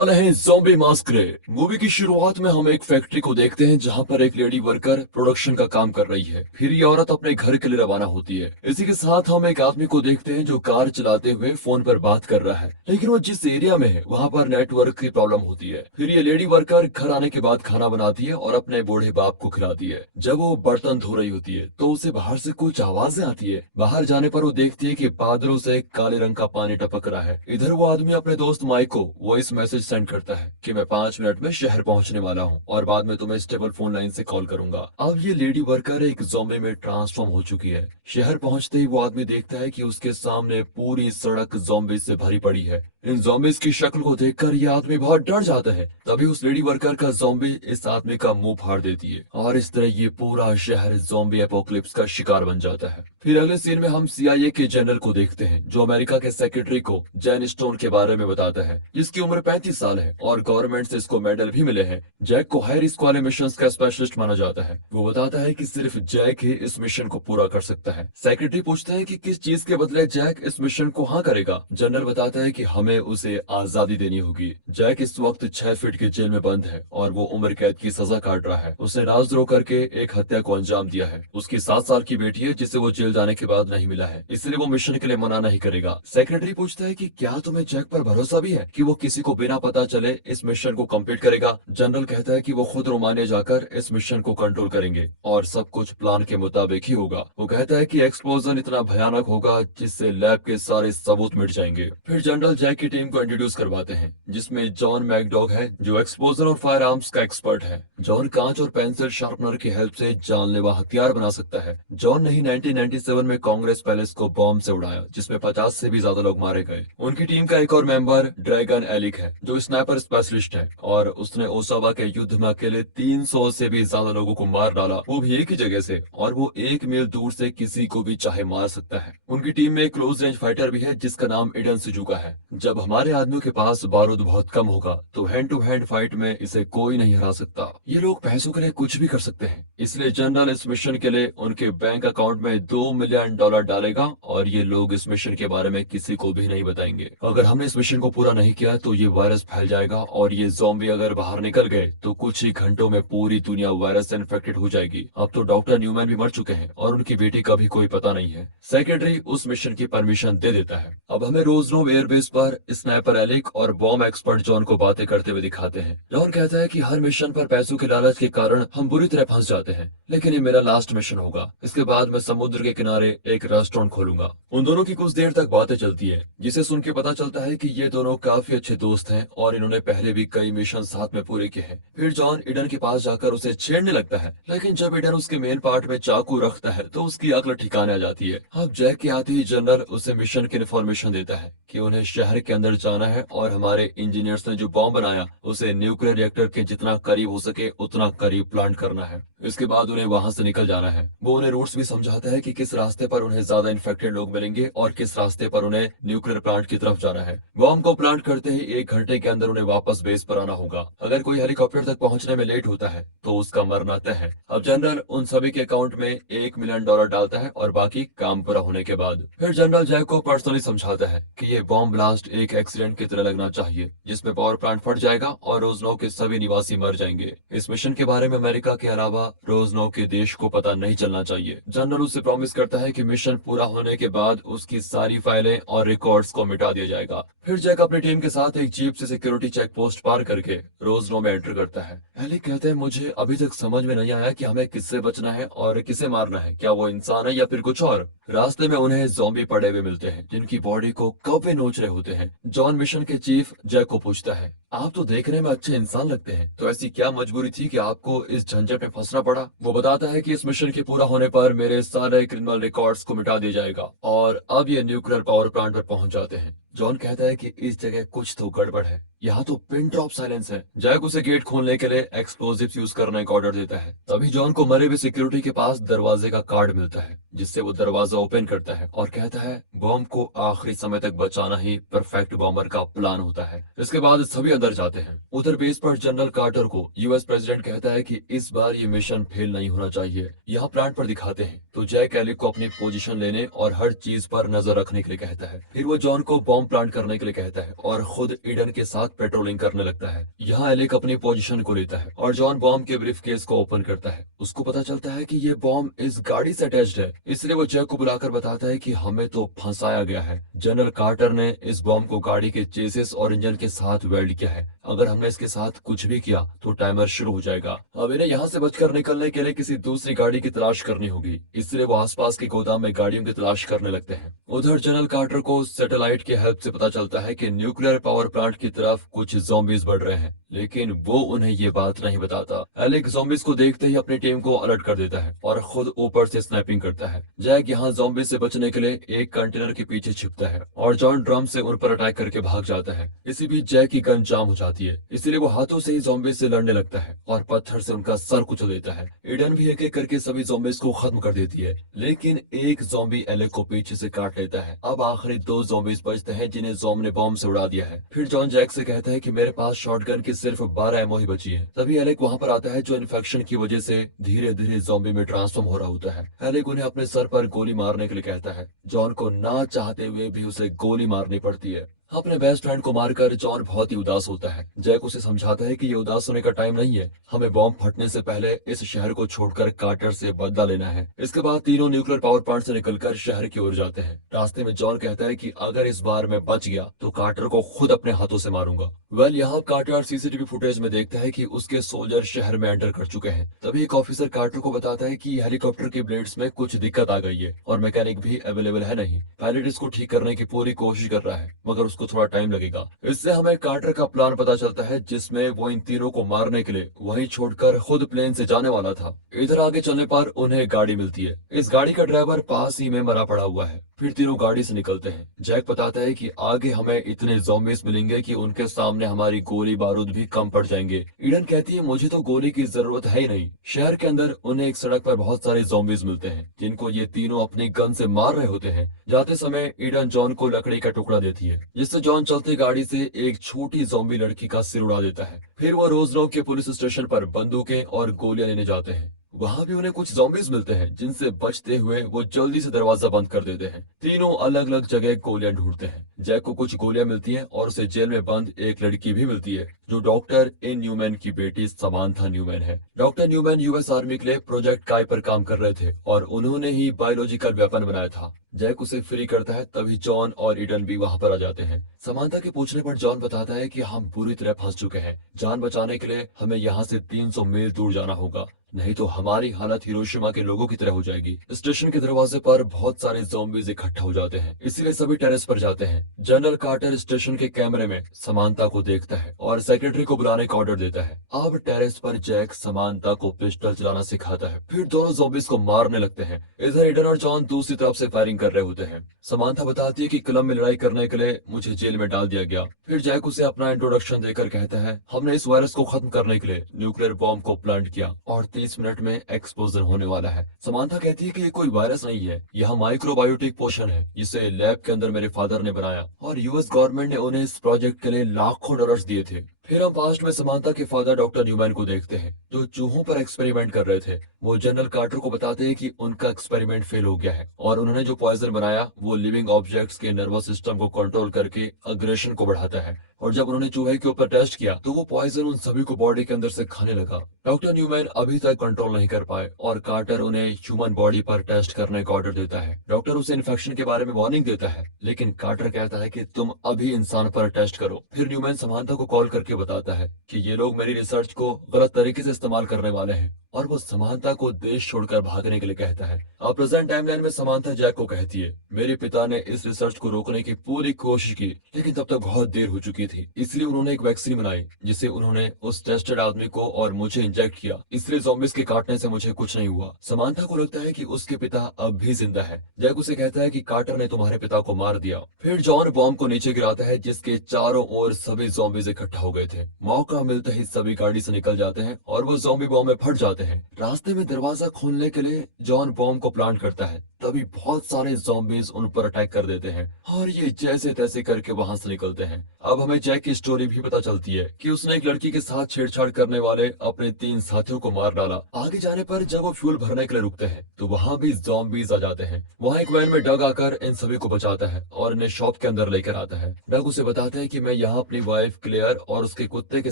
वाले हैं zombie मास्करे। Movie की शुरुआत में हम एक फैक्ट्री को देखते हैं जहां पर एक लेडी वर्कर प्रोडक्शन का काम कर रही है। फिर ये औरत अपने घर के लिए रवाना होती है। इसी के साथ हम एक आदमी को देखते हैं जो कार चलाते हुए फोन पर बात कर रहा है, लेकिन वो जिस एरिया में है वहां पर नेटवर्क की प्रॉब्लम होती है। फिर ये लेडी वर्कर घर आने के बाद खाना बनाती है और अपने बूढ़े बाप को खिलाती है। जब वो बर्तन धो रही होती है तो उसे बाहर से कुछ आवाजें आती है। बाहर जाने पर वो देखती है कि बादलों से काले रंग का पानी टपक रहा है। इधर वो आदमी अपने दोस्त माइक को वॉइस मैसेज सेंड करता है कि मैं 5 मिनट में शहर पहुंचने वाला हूं और बाद में तुम्हें स्टेबल फोन लाइन से कॉल करूंगा। अब ये लेडी वर्कर एक ज़ॉम्बी में ट्रांसफॉर्म हो चुकी है। शहर पहुंचते ही वो आदमी देखता है कि उसके सामने पूरी सड़क ज़ॉम्बी से भरी पड़ी है। इन ज़ॉम्बीज की शक्ल को देखकर ये आदमी बहुत डर जाता है। तभी उस लेडी वर्कर का ज़ॉम्बी इस आदमी का मुंह फाड़ देती है और इस तरह ये पूरा शहर ज़ॉम्बी एपोकलिप्स का शिकार बन जाता है। फिर अगले सीन में हम सीआईए के जनरल को देखते हैं जो अमेरिका के सेक्रेटरी को जैन स्टोन के बारे में बताता है, जिसकी उम्र 35 साल है और गवर्नमेंट से इसको मेडल भी मिले हैं। जैक को हाई रिस्क वाले मिशन का स्पेशलिस्ट माना जाता है। वो बताता है कि सिर्फ जैक ही इस मिशन को पूरा कर सकता है। सेक्रेटरी पूछता है कि किस चीज के बदले जैक इस मिशन को हाँ करेगा। जनरल बताता है कि हमें उसे आजादी देनी होगी। जैक इस वक्त 6 फीट की जेल में बंद है और वो उम्र कैद की सजा काट रहा है। उसने राजद्रोह करके एक हत्या को अंजाम दिया है। उसकी 7 साल की बेटी है जिसे वो जेल जाने के बाद नहीं मिला है, इसलिए वो मिशन के लिए मना नहीं करेगा। सेक्रेटरी पूछता है कि क्या तुम्हें जैक पर भरोसा भी है कि वो किसी को बिना पता चले इस मिशन को कंप्लीट करेगा। जनरल कहता है कि वो खुद रोमानिया जाकर इस मिशन को कंट्रोल करेंगे और सब कुछ प्लान के मुताबिक ही होगा। वो कहता है कि एक्सप्लोजन इतना भयानक होगा जिससे लैब के सारे सबूत मिट जाएंगे। फिर जनरल जैक की टीम को इंट्रोड्यूस करवाते हैं जिसमें जॉन मैकडॉग है जो एक्सप्लोजन और फायर आर्म्स का एक्सपर्ट है। जॉन कांच और पेंसिल शार्पनर की हेल्प से जानलेवा हथियार बना सकता है। जॉन ने ही 1997 में कांग्रेस पैलेस को बॉम्ब से उड़ाया जिसमें 50 से भी ज्यादा लोग मारे गए। उनकी टीम का एक और मेंबर ड्रैगन एलिक है जो स्नाइपर स्पेशलिस्ट है और उसने ओसावा के युद्ध में अकेले 300 से भी ज्यादा लोगों को मार डाला, वो भी एक ही जगह से, और वो 1 मील दूर से किसी को भी चाहे मार सकता है। उनकी टीम में एक क्लोज रेंज फाइटर भी है जिसका नाम इडन सुजुका है। जब हमारे आदमियों के पास बारूद बहुत कम होगा तो हैंड टू हैंड फाइट में इसे कोई नहीं हरा सकता। ये लोग पैसों के लिए कुछ भी कर सकते हैं, इसलिए जनरल इस मिशन के लिए उनके बैंक अकाउंट में $2 मिलियन डालेगा और ये लोग इस मिशन के बारे में किसी को भी नहीं बताएंगे। अगर हमने इस मिशन को पूरा नहीं किया तो ये वायरस फैल जाएगा और ये ज़ॉम्बी अगर बाहर निकल गए तो कुछ ही घंटों में पूरी दुनिया वायरस से इन्फेक्टेड हो जाएगी। अब तो डॉक्टर न्यूमैन भी मर चुके हैं और उनकी बेटी का भी कोई पता नहीं है। सेक्रेटरी उस मिशन की परमिशन दे देता है। अब हमें रोजनोव एयरबेस पर स्नाइपर एलिक और बॉम्ब एक्सपर्ट जॉन को बातें करते हुए दिखाते हैं। जॉन कहता है कि हर मिशन पर पैसों के लालच के कारण हम बुरी तरह फंस जाते हैं, लेकिन ये मेरा लास्ट मिशन होगा। इसके बाद मैं समुद्र के किनारे एक रेस्टोरेंट खोलूंगा। उन दोनों की कुछ देर तक बातें चलती है जिसे सुन के पता चलता है कि ये दोनों काफी अच्छे दोस्त हैं और इन्होंने पहले भी कई मिशन साथ में पूरे किए हैं। फिर जॉन ईडन के पास जाकर उसे छेड़ने लगता है, लेकिन जब ईडन उसके मेन पार्ट में चाकू रखता है तो उसकी अक्ल ठिकाने आ जाती है। अब जैक के आते ही जनरल उसे मिशन की इन्फॉर्मेशन देता है कि उन्हें शहर के अंदर जाना है और हमारे इंजीनियर्स ने जो बॉम्ब बनाया उसे न्यूक्लियर रिएक्टर के जितना करीब हो सके उतना करीब प्लांट करना है। इसके बाद उन्हें वहां से निकल जाना है। वो उन्हें रूट्स भी समझाता है कि किस रास्ते पर उन्हें ज्यादा इन्फेक्टेड लोग मिलेंगे और किस रास्ते पर उन्हें न्यूक्लियर प्लांट की तरफ जाना है। बॉम्ब को प्लांट करते ही 1 घंटे के अंदर उन्हें वापस बेस पर आना होगा। अगर कोई हेलीकॉप्टर तक पहुंचने में लेट होता है तो उसका मरना तय है। अब जनरल उन सभी के अकाउंट में $1 मिलियन डालता है और बाकी काम पूरा होने के बाद। फिर जनरल जैक को पर्सनली समझाता है कि ये बॉम्ब ब्लास्ट एक एक्सीडेंट की तरह लगना चाहिए जिसमें पावर प्लांट फट जाएगा और रोजनौ के सभी निवासी मर जाएंगे। इस मिशन के बारे में अमेरिका के अलावा रोजनौ के देश को पता नहीं चलना चाहिए। जनरल उससे प्रॉमिस करता है कि मिशन पूरा होने के बाद उसकी सारी फाइलें और रिकॉर्ड्स को मिटा दिया जाएगा। फिर जैक अपनी टीम के साथ एक जीप से सिक्योरिटी चेक पोस्ट पार करके रोजनो में एंटर करता है। एलिक कहते हैं मुझे अभी तक समझ में नहीं आया कि हमें किससे बचना है और किसे मारना है, क्या वो इंसान है या फिर कुछ और। रास्ते में उन्हें ज़ॉम्बी पड़े हुए मिलते हैं जिनकी बॉडी को कौवे नोच रहे होते हैं। जॉन मिशन के चीफ जैक को पूछता है, आप तो देखने में अच्छे इंसान लगते हैं, तो ऐसी क्या मजबूरी थी कि आपको इस झंझट में फंसना पड़ा। वो बताता है कि इस मिशन के पूरा होने पर मेरे सारे क्रिमिनल रिकॉर्ड्स को मिटा दिया जाएगा और अब ये न्यूक्लियर पावर प्लांट पर पहुंच जाते हैं। जॉन कहता है कि इस जगह कुछ तो गड़बड़ है, यहाँ तो पिन ड्रॉप साइलेंस है। जैक उसे गेट खोलने के लिए एक्सप्लोजिव्स यूज करने का ऑर्डर देता है। तभी जॉन को मरे हुए सिक्योरिटी के पास दरवाजे का कार्ड मिलता है जिससे वो दरवाजा ओपन करता है और कहता है बॉम्ब को आखिरी समय तक बचाना ही परफेक्ट बॉम्बर का प्लान होता है। इसके बाद सभी अंदर जाते हैं। उधर बेस पर जनरल कार्टर को यूएस प्रेसिडेंट कहता है कि इस बार ये मिशन फेल नहीं होना चाहिए। यहाँ प्लांट पर दिखाते हैं तो जैक एलिक को अपनी पोजीशन लेने और हर चीज पर नजर रखने के लिए कहता है। फिर वो जॉन को बॉम्ब बॉम्ब प्लांट करने के लिए कहता है और खुद ईडन के साथ पेट्रोलिंग करने लगता है। यहाँ एलेक अपनी पोजीशन को लेता है और जॉन बॉम्ब के ब्रीफ केस को ओपन करता है। उसको पता चलता है कि ये बॉम्ब इस गाड़ी से अटैच्ड है, इसलिए वो जैक को बुलाकर बताता है कि हमें तो फंसाया गया है। जनरल कार्टर ने इस बॉम्ब को गाड़ी के चेसिस और इंजन के साथ वेल्ड किया है। अगर हमने इसके साथ कुछ भी किया तो टाइमर शुरू हो जाएगा। अब इन्हें यहाँ से बचकर निकलने के लिए किसी दूसरी गाड़ी की तलाश करनी होगी, इसलिए वो आसपास के गोदाम में गाड़ियों की तलाश करने लगते हैं। उधर जनरल कार्टर को सैटेलाइट की हेल्प से पता चलता है कि न्यूक्लियर पावर प्लांट की तरफ कुछ ज़ॉम्बीज बढ़ रहे हैं, लेकिन वो उन्हें ये बात नहीं बताता। एलेक ज़ॉम्बीज को देखते ही अपनी टीम को अलर्ट कर देता है और खुद ऊपर से स्नाइपिंग करता है। जैक यहाँ ज़ॉम्बीज से बचने के लिए एक कंटेनर के पीछे छिपता है और जॉन ड्रम से उन पर अटैक करके भाग जाता है। इसी बीच जैक की गन जाम हो जाती है, इसलिए वो हाथों से ही ज़ॉम्बीज से लड़ने लगता है और पत्थर से उनका सर कुचल देता है। ईडन भी एक एक करके सभी ज़ॉम्बीज को खत्म कर देती है, लेकिन एक ज़ॉम्बी एलेक को पीछे से काट लेता है। अब आखिरी 2 ज़ॉम्बीज बचते हैं जिन्हें ज़ॉम्ब ने बॉम्ब से उड़ा दिया है। फिर जॉन जैक से कहता है कि मेरे पास शॉटगन की सिर्फ 12 एमओ ही बची है। तभी एलेक वहां पर आता है जो इन्फेक्शन की वजह से धीरे धीरे ज़ॉम्बी में ट्रांसफॉर्म हो रहा होता है। एलेक उन्हें अपने सर पर गोली मारने के लिए कहता है। जॉन को ना चाहते हुए भी उसे गोली मारनी पड़ती है। अपने बेस्ट फ्रेंड को मारकर जॉन बहुत ही उदास होता है। जैक उसे समझाता है कि ये उदास होने का टाइम नहीं है, हमें बॉम्ब फटने से पहले इस शहर को छोड़कर कार्टर से बदला लेना है। इसके बाद तीनों न्यूक्लियर पावर प्लांट से निकलकर शहर की ओर जाते हैं। रास्ते में जॉन कहता है कि अगर इस बार मैं बच गया तो कार्टर को खुद अपने हाथों से मारूंगा। यहाँ कार्टर सीसीटीवी फुटेज में देखता है कि उसके सोल्जर शहर में एंटर कर चुके हैं। तभी एक ऑफिसर कार्टर को बताता है कि हेलीकॉप्टर की ब्लेड्स में कुछ दिक्कत आ गई है और मैकेनिक भी अवेलेबल है नहीं। पायलट इसको ठीक करने की पूरी कोशिश कर रहा है, मगर उसको थोड़ा टाइम लगेगा। इससे हमें कार्टर का प्लान पता चलता है, जिसमें वो इन तीनों को मारने के लिए वहीं छोड़कर खुद प्लेन से जाने वाला था। इधर आगे चलने पर उन्हें गाड़ी मिलती है। इस गाड़ी का ड्राइवर पास ही में मरा पड़ा हुआ है। फिर तीनों गाड़ी से निकलते हैं। जैक बताता है कि आगे हमें इतने ज़ॉम्बीज मिलेंगे कि उनके सामने हमारी गोली बारूद भी कम पड़ जाएंगे। ईडन कहती है मुझे तो गोली की जरूरत है ही नहीं। शहर के अंदर उन्हें एक सड़क पर बहुत सारे ज़ॉम्बीज मिलते हैं, जिनको ये तीनों अपनी गन से मार रहे होते हैं। जाते समय ईडन जॉन को लकड़ी का टुकड़ा देती है, जिससे जॉन चलती गाड़ी से एक छोटी ज़ॉम्बी लड़की का सिर उड़ा देता है। फिर वो रोजनो के पुलिस स्टेशन पर बंदूकें और गोलियां लेने जाते हैं। वहां भी उन्हें कुछ ज़ॉम्बीज मिलते हैं, जिनसे बचते हुए वो जल्दी से दरवाजा बंद कर देते हैं। तीनों अलग अलग जगह गोलियां ढूंढते हैं। जैक को कुछ गोलियां मिलती हैं और उसे जेल में बंद एक लड़की भी मिलती है, जो डॉक्टर इन न्यूमैन की बेटी समांथा न्यूमैन है। डॉक्टर न्यूमैन यूएस आर्मी के लिए प्रोजेक्ट काय पर काम कर रहे थे और उन्होंने ही बायोलॉजिकल वेपन बनाया था। जैक उसे फ्री करता है, तभी जॉन और ईडन भी वहां पर आ जाते हैं। समांथा के पूछने पर जॉन बताता है कि हम बुरी तरह फंस चुके हैं। जान बचाने के लिए हमें यहाँ से 300 मील दूर जाना होगा, नहीं तो हमारी हालत हिरोशिमा के लोगों की तरह हो जाएगी। स्टेशन के दरवाजे पर बहुत सारे ज़ॉम्बीज इकट्ठा हो जाते हैं, इसीलिए सभी टेरेस पर जाते हैं। जनरल कार्टर स्टेशन के कैमरे में समांथा को देखता है और सेक्रेटरी को बुलाने का ऑर्डर देता है। अब टेरेस पर जैक समांथा को पिस्टल चलाना सिखाता है। फिर दोनों ज़ॉम्बीज को मारने लगते हैं। इधर ईडन और जॉन दूसरी तरफ से फायरिंग कर रहे होते हैं। समांथा बताती है कि क्लब में लड़ाई करने के लिए मुझे जेल में डाल दिया गया। फिर जैक उसे अपना इंट्रोडक्शन देकर कहता है हमने इस वायरस को खत्म करने के लिए न्यूक्लियर बॉम्ब को प्लांट किया और 30 मिनट में एक्सप्लोजन होने वाला है। समांथा कहती है कि ये कोई वायरस नहीं है, यह माइक्रोबायोटिक पोशन है, जिसे लैब के अंदर मेरे फादर ने बनाया और यूएस गवर्नमेंट ने उन्हें इस प्रोजेक्ट के लिए लाखों डॉलर्स दिए थे। फिर हम पास्ट में समांथा के फादर डॉक्टर न्यूमैन को देखते हैं, जो चूहों पर एक्सपेरिमेंट कर रहे थे। वो जनरल कार्टर को बताते हैं कि उनका एक्सपेरिमेंट फेल हो गया है और उन्होंने जो पॉइजन बनाया वो लिविंग ऑब्जेक्ट्स के नर्वस सिस्टम को कंट्रोल करके अग्रेशन को बढ़ाता है। और जब उन्होंने चूहे के ऊपर टेस्ट किया तो वो पॉइजन उन सभी को बॉडी के अंदर से खाने लगा। डॉक्टर न्यूमैन अभी तक कंट्रोल नहीं कर पाए और कार्टर उन्हें ह्यूमन बॉडी पर टेस्ट करने का ऑर्डर देता है। डॉक्टर उसे इन्फेक्शन के बारे में वार्निंग देता है, लेकिन कार्टर कहता है कि तुम अभी इंसान पर टेस्ट करो। फिर न्यूमैन समांथा को कॉल करके बताता है कि ये लोग मेरी रिसर्च को गलत तरीके से इस्तेमाल करने वाले हैं और वो समांथा को देश छोड़कर भागने के लिए कहता है। अब प्रेजेंट टाइमलाइन में समांथा जैक को कहती है मेरे पिता ने इस रिसर्च को रोकने की पूरी कोशिश की, लेकिन तब तक बहुत देर हो चुकी थी। इसलिए उन्होंने एक वैक्सीन बनाई, जिसे उन्होंने उस टेस्टेड आदमी को और मुझे इंजेक्ट किया। इसलिए ज़ॉम्बीज के काटने से मुझे कुछ नहीं हुआ। समांथा को लगता है कि उसके पिता अब भी जिंदा है। जैक उसे कहता है कि कार्टर ने तुम्हारे पिता को मार दिया। फिर जॉन बॉम्ब को नीचे गिराता है, जिसके चारों ओर सभी ज़ॉम्बीज इकट्ठा हो गए थे। मौका मिलते ही सभी गाड़ी से निकल जाते हैं और वो ज़ॉम्बी बॉम्ब में फट जाते हैं। रास्ते में दरवाजा खोलने के लिए जॉन बॉम्ब को प्लांट करता है, तभी बहुत सारे ज़ॉम्बीज उन पर अटैक कर देते हैं और ये जैसे तैसे करके वहां से निकलते हैं। अब हमें जैक की स्टोरी भी पता चलती है कि उसने एक लड़की के साथ छेड़छाड़ करने वाले अपने 3 साथियों को मार डाला। आगे जाने पर जब वो फ्यूल भरने के लिए रुकते हैं तो वहाँ भी ज़ॉम्बीज आ जाते हैं। वहाँ एक वैन में डग आकर इन सभी को बचाता है और इन्हें शॉप के अंदर लेकर आता है। डग उसे बताता है कि मैं यहाँ अपनी वाइफ क्लेयर और उसके कुत्ते के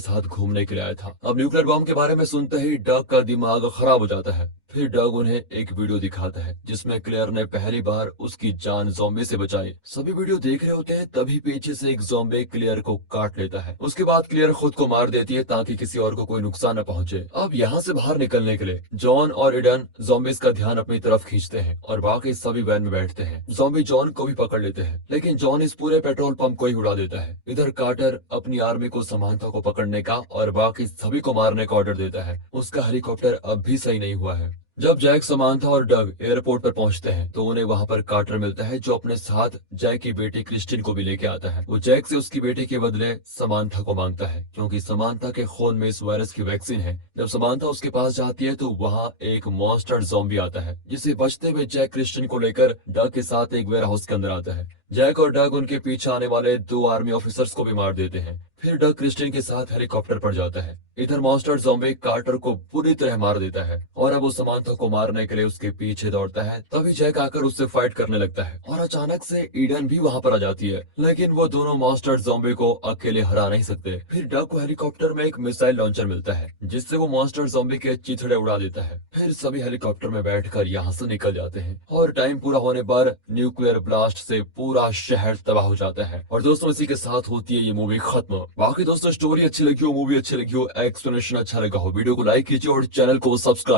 साथ घूमने के लिए आया था। अब न्यूक्लियर बॉम्ब के बारे में सुनते ही डग का दिमाग खराब हो जाता है। फिर डग उन्हें एक वीडियो दिखाता है जिसमें क्लेयर ने पहली बार उसकी जान ज़ॉम्बी से बचाई। सभी वीडियो देख रहे होते हैं तभी पीछे से एक ज़ॉम्बी क्लेयर को काट लेता है। उसके बाद क्लेयर खुद को मार देती है ताकि किसी और को कोई नुकसान न पहुंचे। अब यहाँ से बाहर निकलने के लिए जॉन और इडन ज़ॉम्बीज का ध्यान अपनी तरफ खींचते हैं और बाकी सभी वैन में बैठते हैं। ज़ॉम्बी जॉन को भी पकड़ लेते हैं लेकिन जॉन इस पूरे पेट्रोल पंप को ही उड़ा देता है। इधर कार्टर अपनी आर्मी को समानता को पकड़ने का और बाकी सभी को मारने का ऑर्डर देता है। उसका हेलीकॉप्टर अब भी सही नहीं हुआ है। जब जैक, समांथा और डग एयरपोर्ट पर पहुंचते हैं तो उन्हें वहां पर कार्टर मिलता है जो अपने साथ जैक की बेटी क्रिस्टिन को भी लेके आता है। वो जैक से उसकी बेटी के बदले समांथा को मांगता है क्योंकि समांथा के खून में इस वायरस की वैक्सीन है। जब समांथा उसके पास जाती है तो वहाँ एक मॉन्स्टर ज़ॉम्बी आता है जिसे बचते हुए जैक क्रिस्टिन को लेकर डग के साथ एक वेयर हाउस के अंदर आता है। जैक और डग उनके पीछे आने वाले 2 आर्मी ऑफिसर्स को भी मार देते हैं। फिर डग क्रिस्टिन के साथ हेलीकॉप्टर पर जाता है। इधर मॉन्स्टर ज़ॉम्बी कार्टर को पूरी तरह मार देता है और अब वो समांथा को मारने के लिए उसके पीछे दौड़ता है। तभी जैक आकर उससे फाइट करने लगता है और अचानक से ईडन भी वहां पर आ जाती है, लेकिन वो दोनों मॉन्स्टर ज़ॉम्बी को अकेले हरा नहीं सकते। फिर डग को हेलीकॉप्टर में एक मिसाइल लॉन्चर मिलता है जिससे वो मॉन्स्टर ज़ॉम्बी के चिथड़े उड़ा देता है। फिर सभी हेलीकॉप्टर में बैठकर यहाँ से निकल जाते हैं और टाइम पूरा होने पर न्यूक्लियर ब्लास्ट से पूरा शहर तबाह हो जाता है। और दोस्तों इसी के साथ होती है ये मूवी खत्म। बाकी दोस्तों स्टोरी अच्छी लगी हो, मूवी अच्छी लगी हो, एक्सप्लेनेशन अच्छा लगा हो, वीडियो को लाइक कीजिए और चैनल को सब्सक्राइब